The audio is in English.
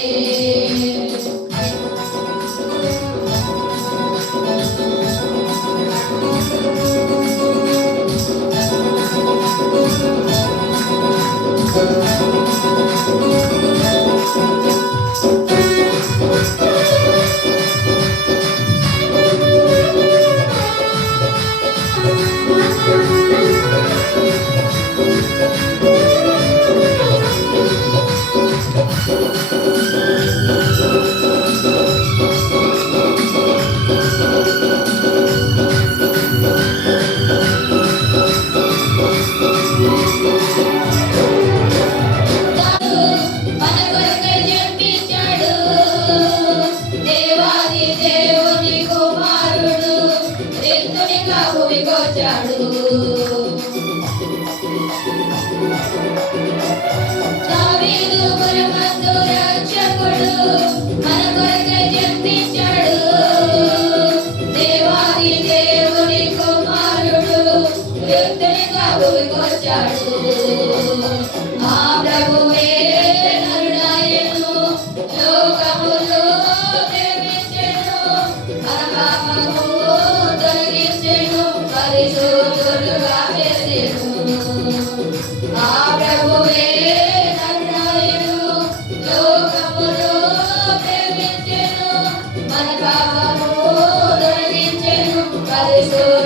change. We do.